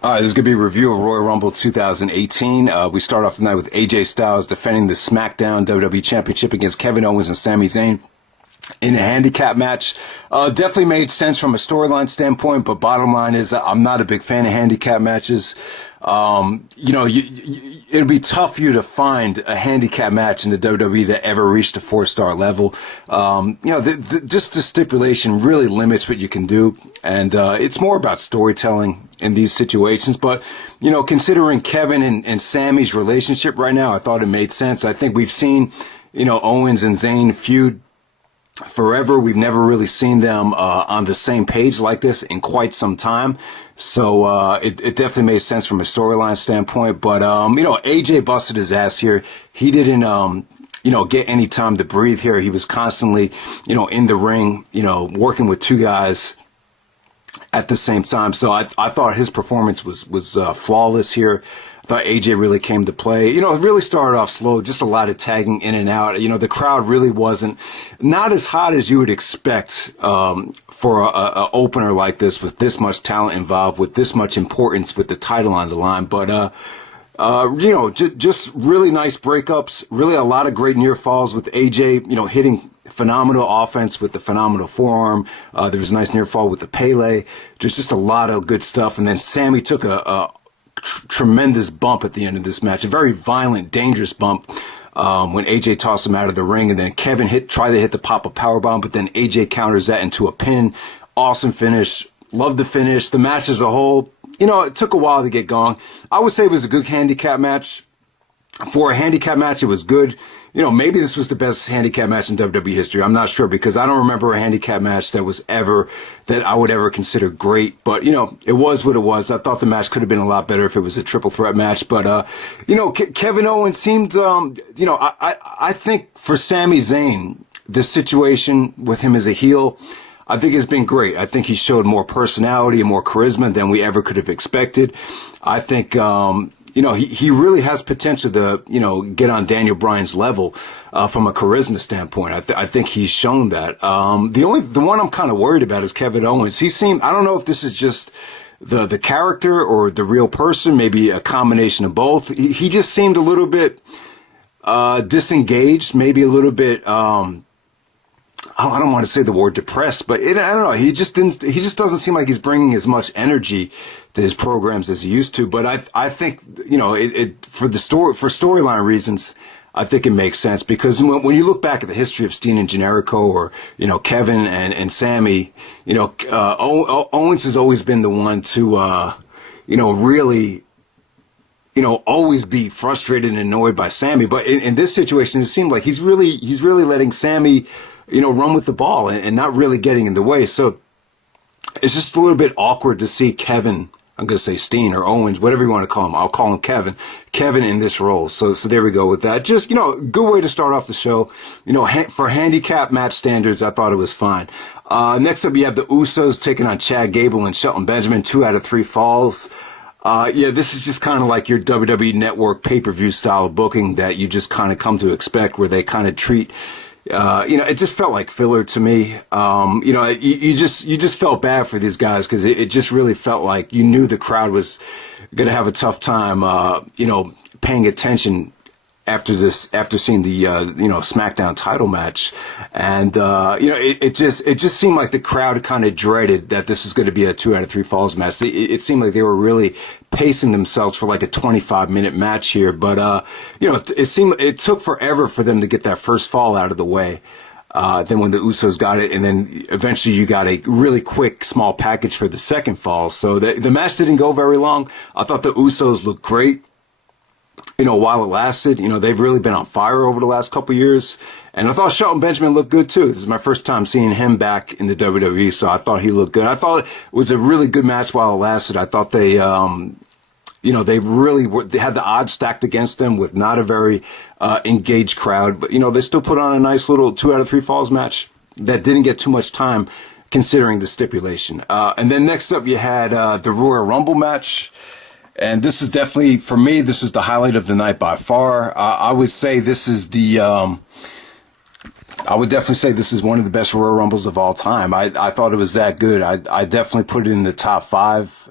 All right, this is going to be a review of Royal Rumble 2018. We start off tonight with AJ Styles defending the SmackDown WWE Championship against Kevin Owens and Sami Zayn in a handicap match. Definitely made sense from a storyline standpoint, but bottom line is I'm not a big fan of handicap matches. It'll be tough for you to find a handicap match in the WWE that ever reached a 4-star level. Just the stipulation really limits what you can do, and it's more about storytelling in these situations. But, considering Kevin and Sami's relationship right now, I thought it made sense. I think we've seen, Owens and Zayn feud forever. We've never really seen them on the same page like this in quite some time. So it definitely made sense from a storyline standpoint. But, AJ busted his ass here. He didn't, get any time to breathe here. He was constantly, in the ring, working with two guys at the same time. So I thought his performance was flawless here. I thought AJ really came to play. It really started off slow, just a lot of tagging in and out. The crowd really wasn't not as hot as you would expect for a opener like this, with this much talent involved, with this much importance, with the title on the line. But just really nice breakups, really a lot of great near falls with AJ, hitting phenomenal offense with the phenomenal forearm. There was a nice near fall with the Pele. There's just a lot of good stuff. And then Sami took a tremendous bump at the end of this match, a very violent, dangerous bump when AJ tossed him out of the ring, and then Kevin tried to hit the pop-up powerbomb, but then AJ counters that into a pin. Awesome finish. Love the finish. The match as a whole, it took a while to get going. I would say it was a good handicap match. For a handicap match, it was good. Maybe this was the best handicap match in WWE history. I'm not sure, because I don't remember a handicap match that I would ever consider great. But, it was what it was. I thought the match could have been a lot better if it was a triple threat match. But, Kevin Owens seemed, I think for Sami Zayn, the situation with him as a heel, I think has been great. I think he showed more personality and more charisma than we ever could have expected. I think, he really has potential to, get on Daniel Bryan's level from a charisma standpoint. I think he's shown that. The one I'm kind of worried about is Kevin Owens. I don't know if this is just the character or the real person, maybe a combination of both. He just seemed a little bit disengaged, maybe a little bit I don't want to say the word depressed, but I don't know. He just doesn't seem like he's bringing as much energy to his programs as he used to. But I think, for storyline reasons, I think it makes sense, because when you look back at the history of Steen and Generico, or, Kevin and Sami, Owens has always been the one to, really, always be frustrated and annoyed by Sami. But in this situation, it seemed like he's really letting Sami, run with the ball and not really getting in the way. So it's just a little bit awkward to see Kevin, I'm going to say Steen or Owens, whatever you want to call him. I'll call him Kevin in this role. So there we go with that. Just, good way to start off the show. For handicap match standards, I thought it was fine. Next up, you have the Usos taking on Chad Gable and Shelton Benjamin, 2 out of 3 falls. This is just kind of like your WWE Network pay-per-view style of booking that you just kind of come to expect, where they kind of treat, it just felt like filler to me. You just felt bad for these guys, because it just really felt like you knew the crowd was going to have a tough time, paying attention after seeing the, SmackDown title match. And, it just seemed like the crowd kind of dreaded that this was going to be a 2 out of 3 falls match. It seemed like they were really pacing themselves for like a 25-minute match here. But, it took forever for them to get that first fall out of the way. Then when the Usos got it, and then eventually you got a really quick small package for the second fall. So the match didn't go very long. I thought the Usos looked great, while it lasted. They've really been on fire over the last couple of years. And I thought Shelton Benjamin looked good too. This is my first time seeing him back in the WWE, so I thought he looked good. I thought it was a really good match while it lasted. I thought they, they had the odds stacked against them with not a very engaged crowd. But, they still put on a nice little 2 out of 3 falls match that didn't get too much time, considering the stipulation. And then next up, you had the Royal Rumble match. And this is definitely, for me, this is the highlight of the night by far. I would say this is I would definitely say this is one of the best Royal Rumbles of all time. I thought it was that good. I definitely put it in the top 5.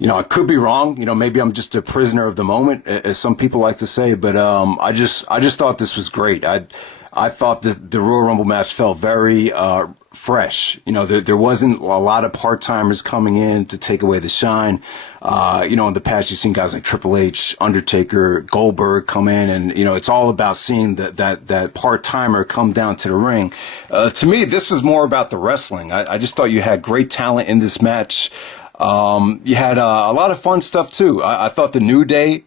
I could be wrong. Maybe I'm just a prisoner of the moment, as some people like to say. But I just thought this was great. I thought that the Royal Rumble match felt very fresh. There wasn't a lot of part-timers coming in to take away the shine. In the past, you've seen guys like Triple H, Undertaker, Goldberg come in, and it's all about seeing that part-timer come down to the ring. To me, this was more about the wrestling. I just thought you had great talent in this match. You had a lot of fun stuff too. I thought the New Day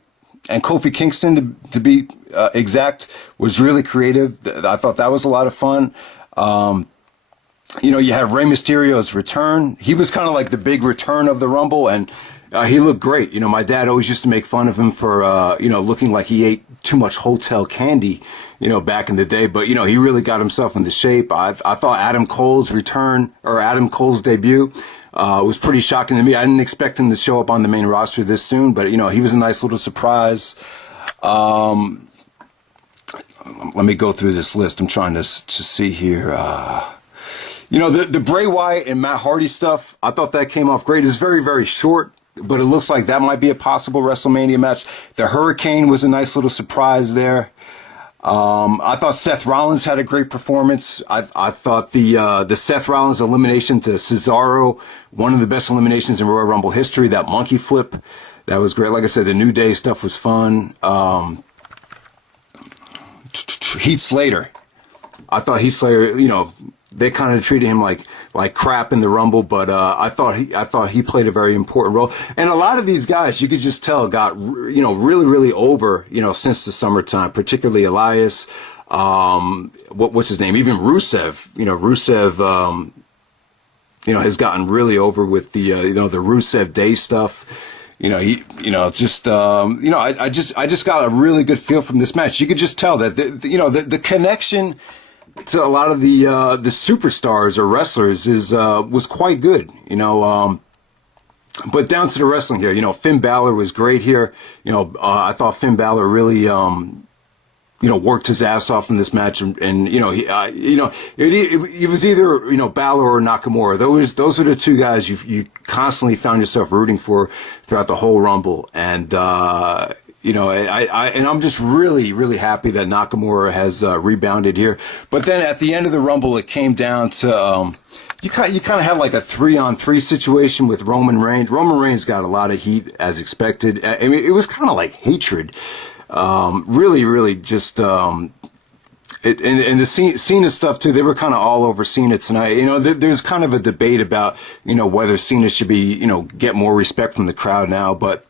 and Kofi Kingston, to be exact, was really creative. I thought that was a lot of fun. You had Rey Mysterio's return. He was kind of like the big return of the Rumble, and he looked great. My dad always used to make fun of him for, looking like he ate too much hotel candy, back in the day. But, he really got himself into shape. I thought Adam Cole's return, or Adam Cole's debut, was pretty shocking to me. I didn't expect him to show up on the main roster this soon, but, he was a nice little surprise. Let me go through this list. I'm trying to see here. The Bray Wyatt and Matt Hardy stuff, I thought that came off great. It's very, very short, but it looks like that might be a possible WrestleMania match. The Hurricane was a nice little surprise there. I thought Seth Rollins had a great performance. I thought the Seth Rollins elimination to Cesaro, one of the best eliminations in Royal Rumble history, that monkey flip, that was great. Like I said, the New Day stuff was fun. Heath Slater. I thought Heath Slater, they kind of treated him like crap in the Rumble, but I thought he played a very important role. And a lot of these guys, you could just tell, got really, really over since the summertime. Particularly Elias, what's his name? Even Rusev. Rusev, has gotten really over with the the Rusev Day stuff. I just got a really good feel from this match. You could just tell that the connection to a lot of the superstars or wrestlers was quite good, but down to the wrestling here, Finn Balor was great here. I thought Finn Balor really, worked his ass off in this match, and it was either, Balor or Nakamura. Those are the two guys you constantly found yourself rooting for throughout the whole Rumble. And, I'm just really, really happy that Nakamura has rebounded here. But then at the end of the Rumble, it came down to you kind of had like a 3-on-3 situation with Roman Reigns. Roman Reigns got a lot of heat as expected. I mean, it was kind of like hatred. Really, really just and the Cena stuff too. They were kind of all over Cena tonight. There's kind of a debate about whether Cena should be get more respect from the crowd now, but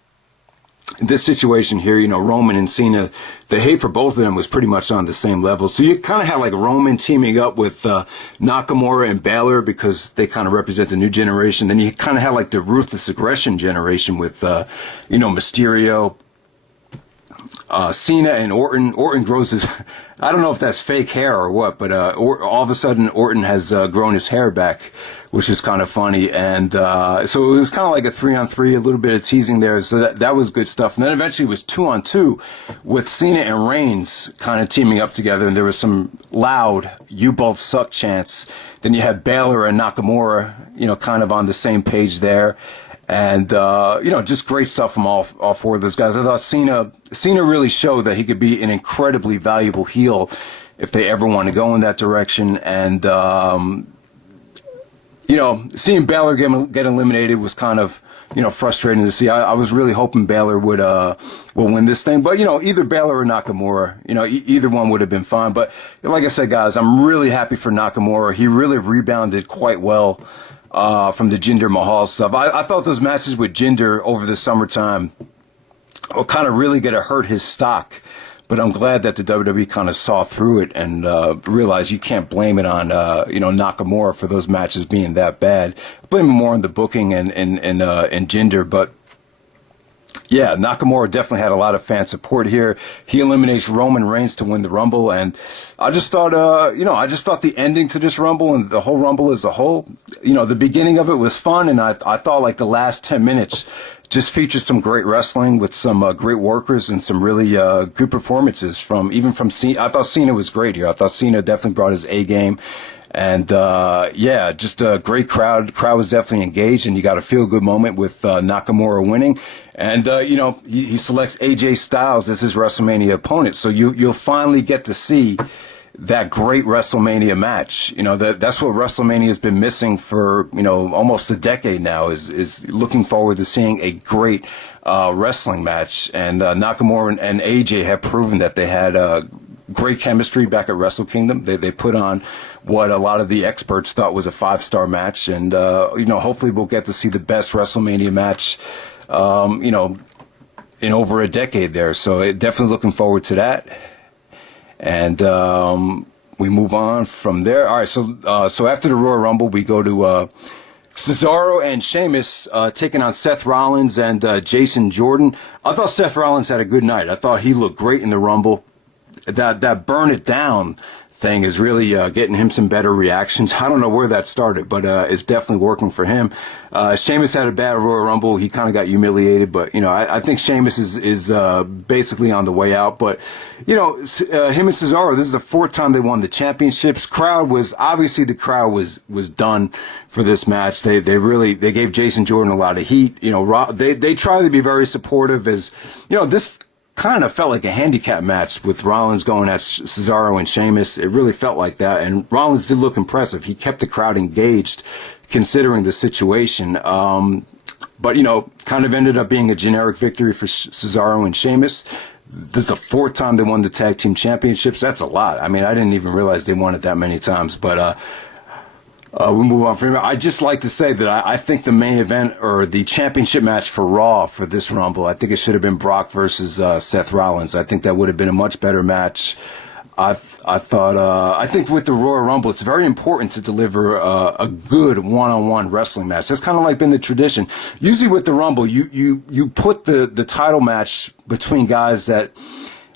this situation here, Roman and Cena, the hate for both of them was pretty much on the same level. So you kind of had like Roman teaming up with Nakamura and Balor because they kind of represent the new generation. Then you kind of had like the ruthless aggression generation with, Mysterio, Cena and Orton. Orton grows his, I don't know if that's fake hair or what, but all of a sudden Orton has grown his hair back, which is kind of funny. And so it was kind of like a 3-on-3, a little bit of teasing there. So that was good stuff. And then eventually it was 2-on-2 with Cena and Reigns kind of teaming up together. And there was some loud "you both suck" chants. Then you had Balor and Nakamura, kind of on the same page there. And, just great stuff from all four of those guys. I thought Cena really showed that he could be an incredibly valuable heel if they ever want to go in that direction. And, seeing Balor get eliminated was kind of, frustrating to see. I was really hoping Balor will win this thing. But, either Balor or Nakamura, either one would have been fine. But like I said, guys, I'm really happy for Nakamura. He really rebounded quite well from the Jinder Mahal stuff. I thought those matches with Jinder over the summertime were kind of really going to hurt his stock. But I'm glad that the WWE kind of saw through it and realized you can't blame it on Nakamura for those matches being that bad. Blame him more on the booking and Jinder. But yeah, Nakamura definitely had a lot of fan support here. He eliminates Roman Reigns to win the Rumble, and I just thought, the ending to this Rumble and the whole Rumble as a whole, the beginning of it was fun, and I thought like the last 10 minutes just featured some great wrestling with some great workers and some really good performances from Cena. I thought Cena was great here. I thought Cena definitely brought his A game. And yeah, just a great crowd. The crowd was definitely engaged, and you got a feel-good moment with Nakamura winning. And you know, he selects AJ Styles as his WrestleMania opponent, so you'll finally get to see that great WrestleMania match. You know, that's what WrestleMania has been missing for, you know, almost a decade now, is looking forward to seeing a great wrestling match. And Nakamura and AJ have proven that they had great chemistry back at Wrestle Kingdom. They put on what a lot of the experts thought was a 5-star match. And, you know, hopefully we'll get to see the best WrestleMania match, you know, in over a decade there. So definitely looking forward to that. And we move on from there. All right, so after the Royal Rumble, we go to Cesaro and Sheamus taking on Seth Rollins and Jason Jordan. I thought Seth Rollins had a good night. I thought he looked great in the Rumble. That burn it down thing is really getting him some better reactions. I don't know where that started, but it's definitely working for him. Sheamus had a bad Royal Rumble. He kind of got humiliated, but, you know, I think Sheamus is basically on the way out. But, you know, him and Cesaro, this is the 4th time they won the championships. Obviously the crowd was done for this match. They gave Jason Jordan a lot of heat. You know, they tried to be very supportive, as, you know, this kind of felt like a handicap match with Rollins going at Cesaro and Sheamus. It really felt like that, and Rollins did look impressive. He kept the crowd engaged considering the situation. But, you know, kind of ended up being a generic victory for Cesaro and Sheamus. This is the 4th time they won the tag team championships. That's a lot. I mean, I didn't even realize they won it that many times, but we move on from here. I'd just like to say that I think the main event, or the championship match for Raw for this Rumble, I think it should have been Brock versus Seth Rollins. I think that would have been a much better match. I think with the Royal Rumble, it's very important to deliver a good one-on-one wrestling match. That's kind of like been the tradition. Usually with the Rumble, you put the title match between guys that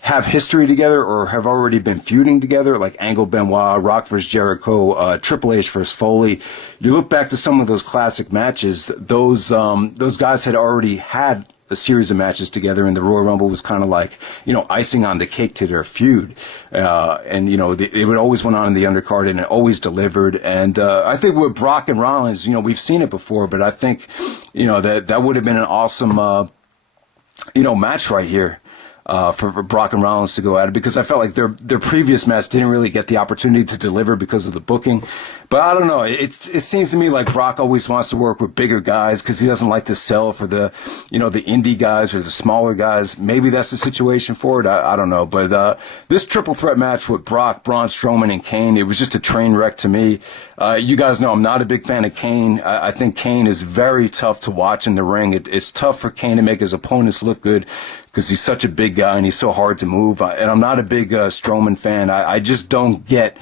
have history together or have already been feuding together, like Angle Benoit, Rock vs. Jericho, Triple H vs. Foley. You look back to some of those classic matches, those guys had already had a series of matches together, and the Royal Rumble was kind of like, you know, icing on the cake to their feud. And, you know, it would always went on in the undercard, and it always delivered. And I think with Brock and Rollins, you know, we've seen it before, but I think, you know, that would have been an awesome, you know, match right here. For Brock and Rollins to go at it, because I felt like their previous match didn't really get the opportunity to deliver because of the booking. But I don't know. It seems to me like Brock always wants to work with bigger guys because he doesn't like to sell for the, you know, the indie guys or the smaller guys. Maybe that's the situation for it. I don't know. But this triple threat match with Brock, Braun, Strowman, and Kane, it was just a train wreck to me. You guys know I'm not a big fan of Kane. I think Kane is very tough to watch in the ring. It's tough for Kane to make his opponents look good, because he's such a big guy and he's so hard to move. And I'm not a big Strowman fan. I just don't get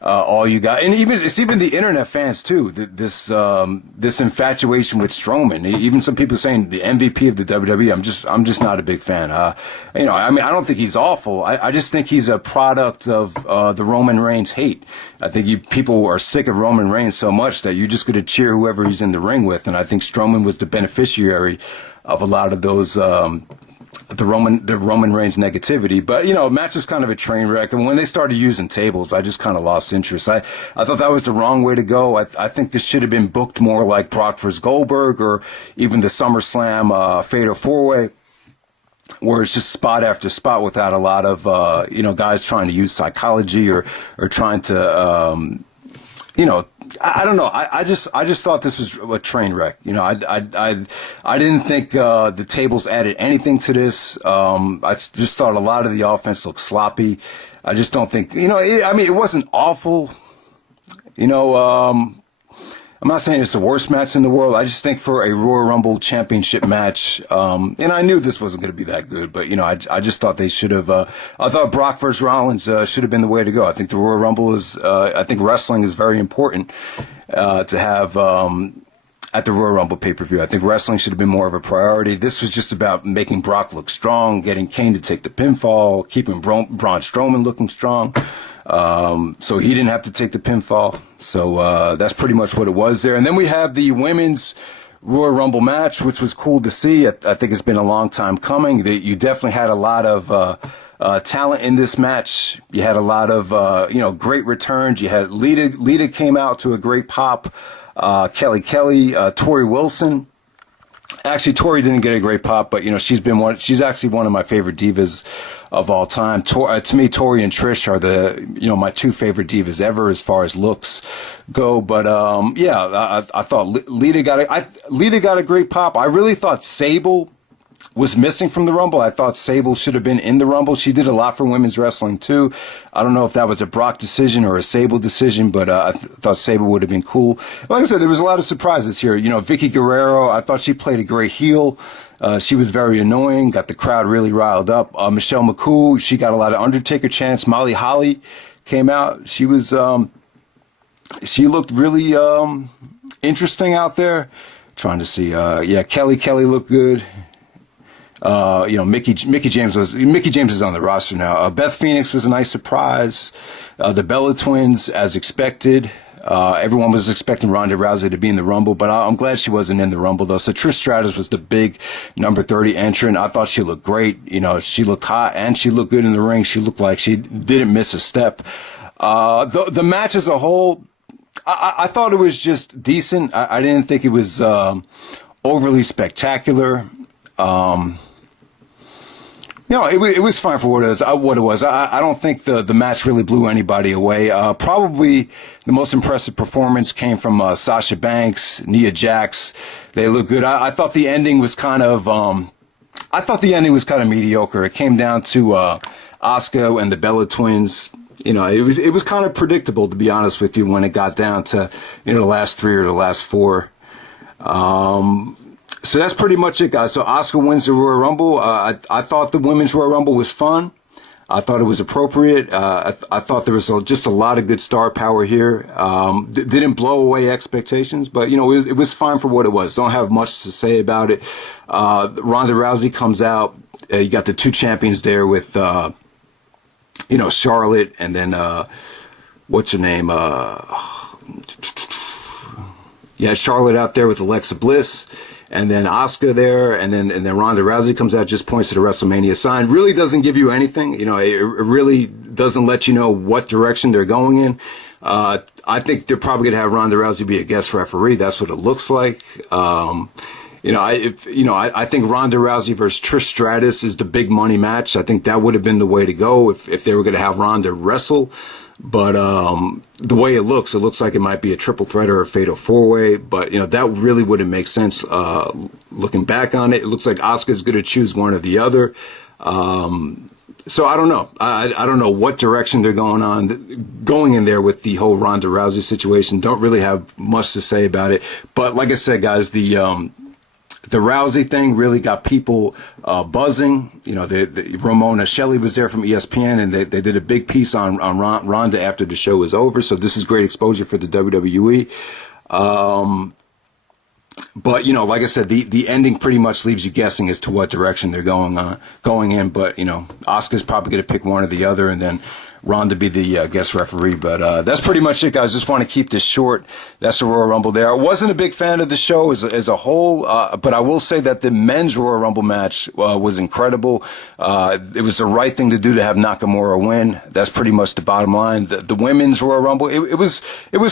all you got, and it's even the internet fans too. This infatuation with Strowman. Even some people saying the MVP of the WWE. I'm just not a big fan. You know, I mean, I don't think he's awful. I just think he's a product of the Roman Reigns hate. I think people are sick of Roman Reigns so much that you're just going to cheer whoever he's in the ring with. And I think Strowman was the beneficiary of a lot of those. The Roman Reigns negativity. But, you know, match is kind of a train wreck. And when they started using tables, I just kind of lost interest. I thought that was the wrong way to go. I think this should have been booked more like Brock vs. Goldberg, or even the SummerSlam Fatal 4-Way, where it's just spot after spot without a lot of, you know, guys trying to use psychology or trying to, you know, I don't know. I just thought this was a train wreck. You know, I didn't think the tables added anything to this. I just thought a lot of the offense looked sloppy. I just don't think, you know, I mean, it wasn't awful. You know, I'm not saying it's the worst match in the world. I just think for a Royal Rumble championship match, and I knew this wasn't going to be that good, but, you know, I just thought they should have, I thought Brock versus Rollins should have been the way to go. I think the Royal Rumble I think wrestling is very important to have at the Royal Rumble pay-per-view. I think wrestling should have been more of a priority. This was just about making Brock look strong, getting Kane to take the pinfall, keeping Braun Strowman looking strong. So he didn't have to take the pinfall. So that's pretty much what it was there. And then we have the women's Royal Rumble match, which was cool to see. I think it's been a long time coming. You definitely had a lot of talent in this match. You had a lot of, great returns. You had Lita came out to a great pop. Kelly, Tori Wilson. Actually, Tori didn't get a great pop, but she's actually one of my favorite divas of all time. To me, Tori and Trish are my two favorite divas ever as far as looks go. But I thought Lita got a great pop. I really thought Sable was missing from the Rumble. I thought Sable should have been in the Rumble. She did a lot for women's wrestling too. I don't know if that was a Brock decision or a Sable decision, but I thought Sable would have been cool. Like I said, there was a lot of surprises here. Vicky Guerrero, I thought she played a great heel. She was very annoying, got the crowd really riled up. Michelle McCool, she got a lot of Undertaker chants. Molly Holly came out. She looked really interesting out there. Trying to see, Kelly looked good. Mickey James is on the roster now. Beth Phoenix was a nice surprise. The Bella Twins, as expected. Everyone was expecting Ronda Rousey to be in the Rumble, but I'm glad she wasn't in the Rumble though. So Trish Stratus was the big number 30 entrant. I thought she looked great. She looked hot and she looked good in the ring. She looked like she didn't miss a step. The match as a whole, I thought it was just decent. I didn't think it was overly spectacular. It was fine for what it was. I don't think the match really blew anybody away. Probably the most impressive performance came from Sasha Banks, Nia Jax. They look good. I thought the ending was kind of mediocre. It came down to Asuka and the Bella Twins. It was kind of predictable, to be honest with you, when it got down to the last three or the last four. So that's pretty much it, guys. So Asuka wins the Royal Rumble. I thought the Women's Royal Rumble was fun. I thought it was appropriate. I thought there was just a lot of good star power here. Didn't blow away expectations, but it was fine for what it was. Don't have much to say about it. Ronda Rousey comes out. You got the two champions there with Charlotte, and then what's her name? Charlotte out there with Alexa Bliss. And then Asuka there, and then Ronda Rousey comes out, just points to the WrestleMania sign. Really doesn't give you anything. It really doesn't let you know what direction they're going in. I think they're probably going to have Ronda Rousey be a guest referee. That's what it looks like. I think Ronda Rousey versus Trish Stratus is the big money match. I think that would have been the way to go if they were going to have Ronda wrestle. But the way it looks like it might be a triple threat or a fatal four-way. But that really wouldn't make sense. Looking back on it, it looks like Asuka's going to choose one or the other. So I don't know. I don't know what direction they're going in there with the whole Ronda Rousey situation. Don't really have much to say about it. But like I said, guys, the Rousey thing really got people buzzing. The Ramona Shelley was there from ESPN, and they did a big piece on Ronda after the show was over. So this is great exposure for the WWE. But like I said, the ending pretty much leaves you guessing as to what direction they're going in. But Asuka's probably going to pick one or the other, and then Ronda be the guest referee. But that's pretty much it, guys. Just want to keep this short. That's the Royal Rumble there. I wasn't a big fan of the show as a whole, but I will say that the men's Royal Rumble match was incredible. It was the right thing to do to have Nakamura win. That's pretty much the bottom line. The women's Royal Rumble, it was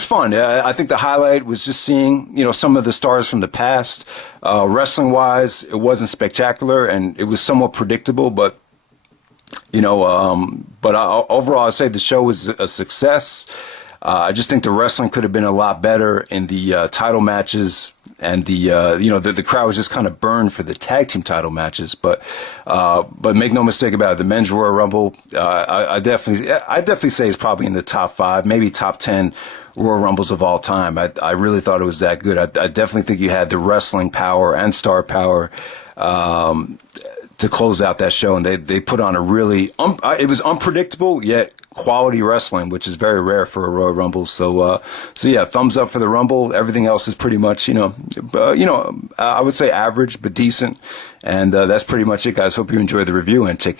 fun. I think the highlight was just seeing some of the stars from the past. Wrestling wise, it wasn't spectacular and it was somewhat predictable, but overall, I'd say the show was a success. I just think the wrestling could have been a lot better in the title matches, and the crowd was just kind of burned for the tag team title matches. But make no mistake about it, the men's Royal Rumble, I definitely say is probably in the top 5, maybe top 10 Royal Rumbles of all time. I really thought it was that good. I definitely think you had the wrestling power and star power to close out that show, and they put on a really it was unpredictable yet quality wrestling, which is very rare for a Royal Rumble. So yeah, thumbs up for the Rumble. Everything else is pretty much I would say average but decent, and that's pretty much it, guys. Hope you enjoyed the review, and take care.